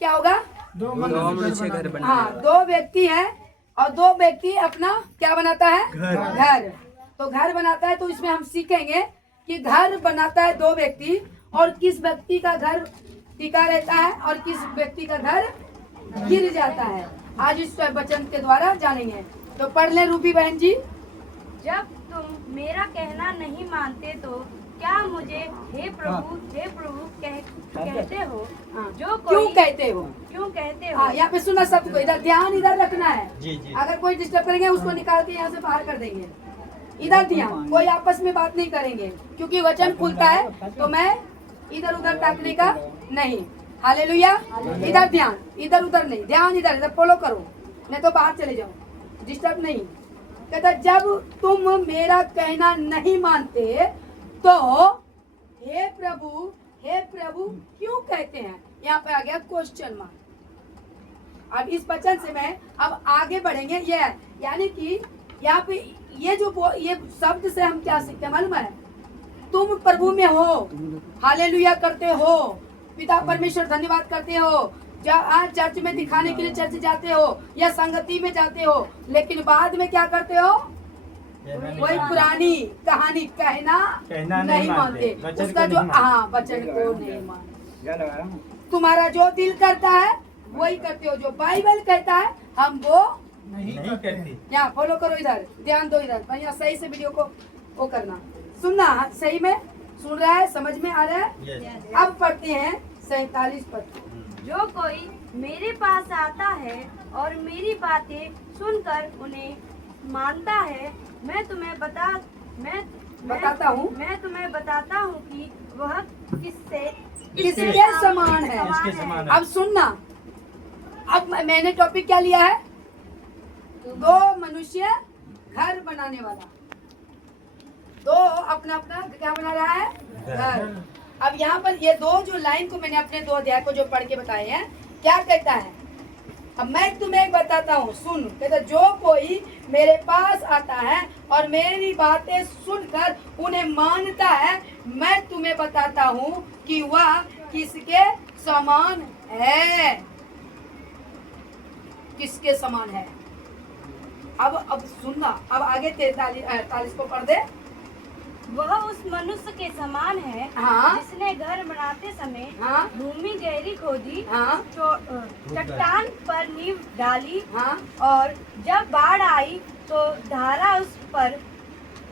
क्या होगा? दो मनुष्य घर बना। हाँ, दो व्यक्ति है और दो व्यक्ति अपना क्या बनाता है? घर। तो घर बनाता है, तो इसमें हम सीखेंगे कि घर बनाता है दो व्यक्ति, और किस व्यक्ति का घर टिका रहता है और किस व्यक्ति का घर गिर जाता है। आज इस वचन के द्वारा जानेंगे। तो पढ़ ले रूबी बहन जी। जब तुम मेरा कहना नहीं मानते तो क्या मुझे हे प्रभु कहते हो? जो क्यों कोई कहते हो? क्यों कहते हो? हाँ, यहाँ पे सुना सबको, इधर ध्यान इधर रखना है। जी जी। अगर कोई डिस्टर्ब करेंगे उसको निकाल के यहाँ से बाहर कर देंगे। इधर ध्यान, कोई आपस में बात नहीं करेंगे, क्योंकि वचन खुलता है तो मैं इधर उधर ताकने का नहीं। हालेलुया। इधर ध्यान, इधर उधर नहीं, ध्यान इधर इधर फॉलो करो, नहीं तो बाहर चले जाओ, डिस्टर्ब नहीं। कहता जब तुम मेरा कहना नहीं मानते तो हे प्रभु क्यों कहते हैं? यहाँ पे आ गया क्वेश्चन मार्क। अब इस वचन से मैं अब आगे बढ़ेंगे। ये यानी कि यहाँ पे ये शब्द से हम क्या सीखते हैं मालूम है? तुम प्रभु में हो, हालेलुया करते हो, पिता परमेश्वर धन्यवाद करते हो, आज चर्च में दिखाने के लिए चर्च जाते हो या संगति में जाते हो, लेकिन बाद में क्या करते हो? वही पुरानी कहानी कहना नहीं मानते, उसका जो वचन को नहीं मानते। तुम्हारा जो दिल करता है वही करते हो, जो बाइबल कहता है हम वो नहीं करती। यहाँ फॉलो करो, इधर ध्यान दो, इधर यहाँ सही से वीडियो को वो करना, सुनना, सही में सुन रहा है, समझ में आ रहा है। अब पढ़ते हैं 47 पद। जो कोई मेरे पास आता है और मेरी बातें सुनकर उन्हें मानता है, मैं तुम्हें बताता हूँ कि वह किसके समान है। अब सुनना, अब मैंने टॉपिक क्या लिया है? दो मनुष्य घर बनाने वाला, दो अपना अपना क्या बना रहा है? घर। अब यहाँ पर ये दो जो लाइन को मैंने अपने 2 अध्याय को जो पढ़ के बताए हैं, क्या कहता है? अब मैं तुम्हें एक बताता हूँ, सुन। कहता जो कोई मेरे पास आता है और मेरी बातें सुनकर उन्हें मानता है, मैं तुम्हें बताता हूँ कि वह किसके समान है। किसके समान है? अब सुनना, अब आगे 43 को पढ़ दे। वह उस मनुष्य के समान है जिसने घर बनाते समय भूमि गहरी खोदी, चट्टान पर नींव डाली, और जब बाढ़ आई तो धारा उस पर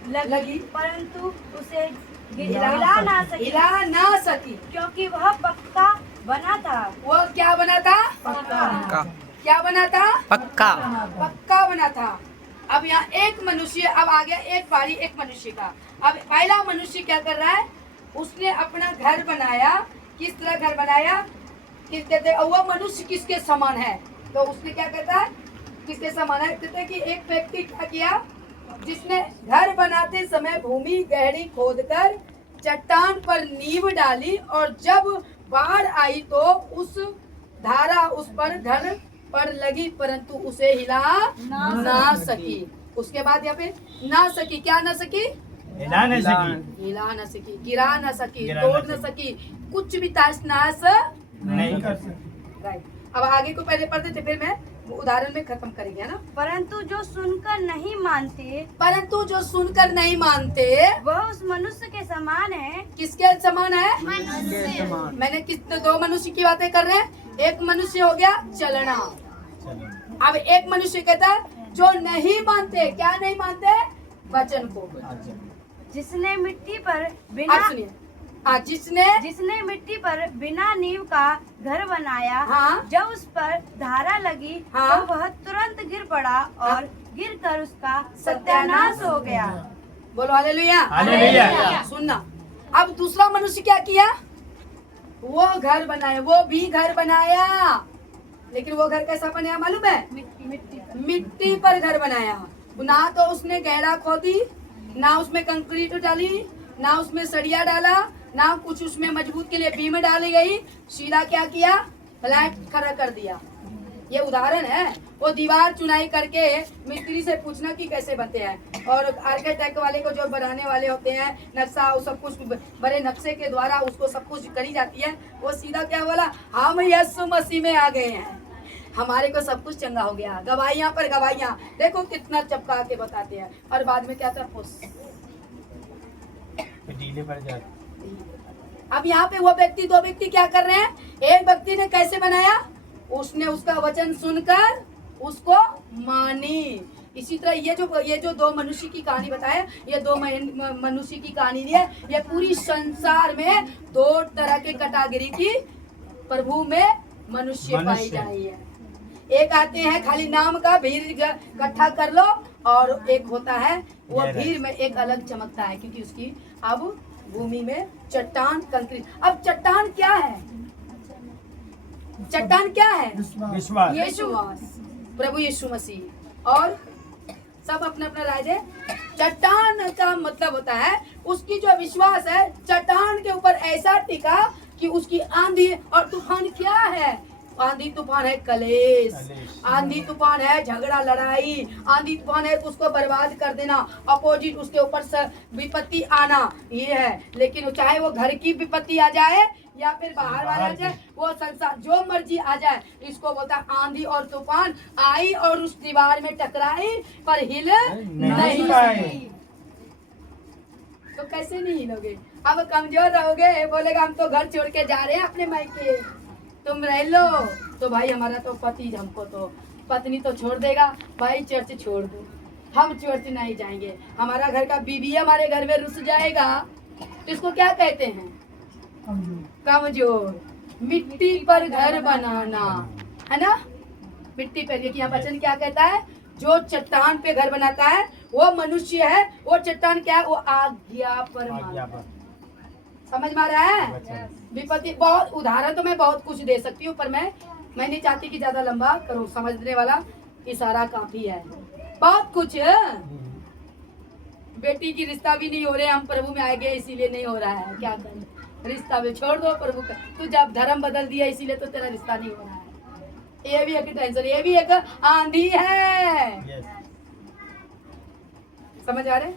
लगी, परंतु उसे हिला ना सकी, क्योंकि वह पक्का बना था। वो क्या बना था? पक्का। क्या बना था? पक्का बना था। अब यहाँ एक मनुष्य, अब आ गया एक बारी एक मनुष्य का। अब पहला मनुष्य क्या कर रहा है? उसने अपना घर बनाया। किस तरह घर बनाया? किस कहते हैं? वो मनुष्य किसके समान है? तो उसने क्या कहता है? किसके समान है? कहते हैं कि एक व्यक्ति क्या किया, जिसने घर बनाते समय भूमि गहरी खोदकर चट्टान पर नींव डाली, और जब बाढ़ आई तो उस धारा उस पर घर पर लगी, परंतु उसे हिला ना सकी। उसके बाद यहाँ पे ना सकी, क्या ना सकी? हिला न सकी, गिरा ना सकी, तोड़ ना सकी, कुछ भी ताश नाश नहीं कर सकती। राइट। अब आगे को पहले पढ़ते थे, फिर मैं उदाहरण में खत्म करेंगे ना। परंतु जो सुनकर नहीं मानते वह उस मनुष्य के समान है। किसके समान है? मनुष्य। मैंने किस 2 मनुष्य की बातें कर रहे हैं। एक मनुष्य हो गया चलना। अब एक मनुष्य कहता है जो नहीं मानते, क्या नहीं मानते? वचन को। जिसने मिट्टी पर बिना जिसने मिट्टी पर बिना नींव का घर बनाया, जब उस पर धारा लगी तो वह तुरंत गिर पड़ा और गिरकर उसका सत्यानाश हो गया। बोलो हालेलुया। हालेलुया। सुनना, अब दूसरा मनुष्य क्या किया? वो घर बनाया, वो भी घर बनाया, लेकिन वो घर कैसा बनाया मालूम है? मिट्टी पर घर बनाया। ना तो उसने गहरा खोदी, ना उसमें कंक्रीट डाली, ना उसमें सरिया डाला, ना कुछ उसमें मजबूत के लिए बीम डाली गई। सीधा क्या किया? फ्लैट खड़ा कर दिया। ये उदाहरण है। वो दीवार चुनाई करके मिस्त्री से पूछना कि कैसे बनते हैं, और आर्किटेक्ट वाले को जो बनाने वाले होते हैं नक्शा, वो सब कुछ बड़े नक्शे के द्वारा उसको सब कुछ करी जाती है। वो सीधा क्या बोला, हम यीशु मसीह में आ गए हैं, हमारे को सब कुछ चंगा हो गया। गवाहियां पर गवाहियां, देखो कितना चपका के बताते हैं, और बाद में क्या था, ढीले पड़ जाते। अब यहाँ पे वो व्यक्ति, दो व्यक्ति क्या कर रहे हैं, एक व्यक्ति ने कैसे बनाया, उसने उसका वचन सुनकर उसको मानी। इसी तरह ये जो दो मनुष्य की कहानी बताया, ये दो मनुष्य की कहानी नहीं है, ये पूरी संसार में दो तरह के कैटेगरी की प्रभु में मनुष्य पाई जाई है। एक आते हैं खाली नाम का, भीड़ इकट्ठा कर लो, और एक होता है वो भीड़ में एक अलग चमकता है, क्योंकि उसकी अब भूमि में चट्टान, कंक्रीट। अब चट्टान क्या है, चट्टान क्या है, विश्वास। विश्वास, प्रभु यीशु मसीह। और सब अपना अपना राज है। चट्टान का मतलब होता है उसकी जो विश्वास है चट्टान के ऊपर ऐसा टिका कि उसकी आंधी और तूफान क्या है, आंधी तूफान है कलेश, आंधी तूफान है झगड़ा लड़ाई, आंधी तूफान है उसको बर्बाद कर देना, अपोजिट उसके ऊपर से विपत्ति आना, ये है। लेकिन चाहे वो घर की विपत्ति आ जाए या फिर बाहर वाला आ जाए, वो संसार जो मर्जी आ जाए, इसको बोलता है आंधी और तूफान आई और उस दीवार में टकराई पर हिल नहीं पाई। तो कैसे नहीं हिलोगे, अब कमजोर रहोगे, बोलेगा हम तो घर छोड़ के जा रहे हैं अपने मायके, तुम रह लो। तो भाई हमारा तो पति, हमको तो पत्नी तो छोड़ देगा, भाई चर्च छोड़ दो, हम चर्च नहीं जाएंगे, हमारा घर का बीबी हमारे घर में रुस जाएगा, तो इसको क्या कहते हैं, कमजोर। मिट्टी पर घर बनाना, है ना, मिट्टी पर। ये यहाँ वचन क्या कहता है, जो चट्टान पे घर बनाता है वो मनुष्य है, वो चट्टान क्या है, वो आज्ञा पर मानता है। समझ में आ रहा है, विपत्ति। बहुत उदाहरण तो मैं बहुत कुछ दे सकती हूँ, पर मैं नहीं चाहती कि ज्यादा लंबा करूँ, समझने वाला इशारा काफी है। बहुत कुछ बेटी की रिश्ता भी नहीं हो रहे, हम प्रभु में आएंगे इसीलिए नहीं हो रहा है, क्या करें, रिश्ता भी छोड़ दो प्रभु का, तू जब धर्म बदल दिया इसीलिए तो तेरा रिश्ता नहीं हो रहा है। ये भी एक टेंशन, ये भी एक आंधी है। समझ आ रहे,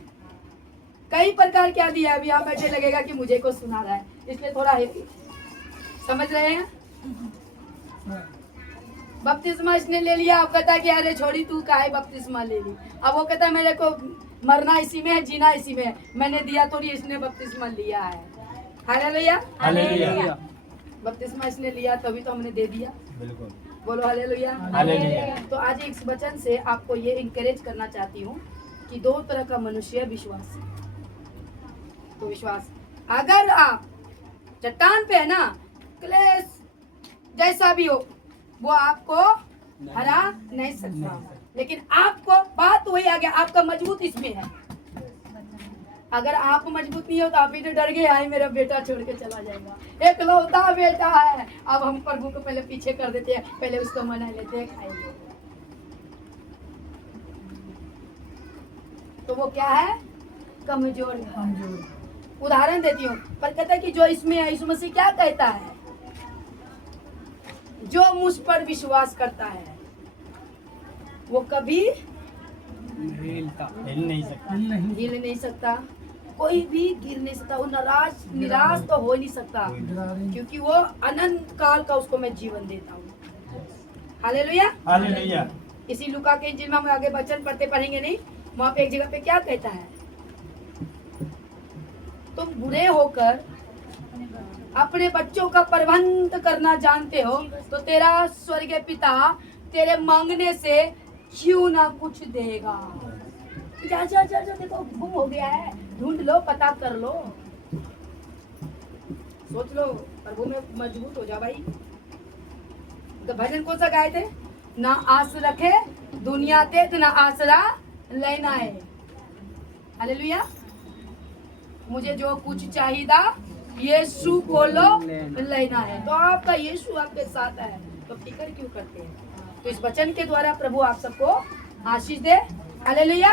कई प्रकार क्या दिया, अभी आप बैठे लगेगा कि मुझे कुछ सुना रहा है, इसलिए थोड़ा समझ रहे हैं। बपतिस्मा इसने ले लिया, अब कहता है कि अरे छोड़ी तू काहे बपतिस्मा ले ली, अब वो कहता है मेरे को मरना इसी में है, जीना इसी में है, मैंने दिया थोड़ी, इसने बपतिस्मा लिया है। Hallelujah, hallelujah. बपतिस्मा इसने लिया तभी तो हमने दे दिया, बिल्कुल, बोलो हालेलुया। हालेलुया। तो आज इस वचन से आपको ये इंकरेज करना चाहती हूँ कि दो तरह का मनुष्य है, विश्वास। तो विश्वास, अगर आप चट्टान पे है ना, क्लेश जैसा भी हो वो आपको हरा नहीं सकता, लेकिन आपको बात वही आ गया, आपका मजबूत इसमें है। अगर आप मजबूत नहीं हो तो आप ही तो डर गए, आई मेरा बेटा छोड़ के चला जाएगा, एक लौता बेटा है। अब हम प्रभु को पहले पीछे कर देते हैं, पहले उसको मना लेते हैं, खाएंगे। तो वो क्या है, कमजोर। उदाहरण देती हूँ, पर कहता है कि जो इसमें है, यीशु मसीह क्या कहता है, जो मुझ पर विश्वास करता है वो कभी हिल नहीं सकता, कोई भी गिर नहीं सकता, वो निराश तो हो नहीं सकता, क्योंकि वो अनंत काल का उसको मैं जीवन देता हूँ। Hallelujah, hallelujah. इसी लूका के इंजील में हम आगे वचन पढ़ेंगे नहीं, वहाँ पे एक जगह पे क्या कहता है, तुम बुरे होकर अपने बच्चों का प्रबंध करना जानते हो, तो तेरा स्वर्गीय पिता तेरे मांगने से क्यों ना कुछ देगा। जा जा जा जा, देखो गुम हो गया है, ढूंढ लो, पता कर लो, सोच लो, प्रभु में मजबूत हो जा भाई। तो भजन कौन सा गाए थे, ना आस रखे दुनिया ते तो ना आसरा लेना है। हालेलुया। मुझे जो कुछ चाहिए यीशु बोलो लेना है, तो आपका यीशु आपके साथ है, तो फिक्र क्यों करते हैं। तो इस वचन के द्वारा प्रभु आप सबको आशीष दे। हालेलुया।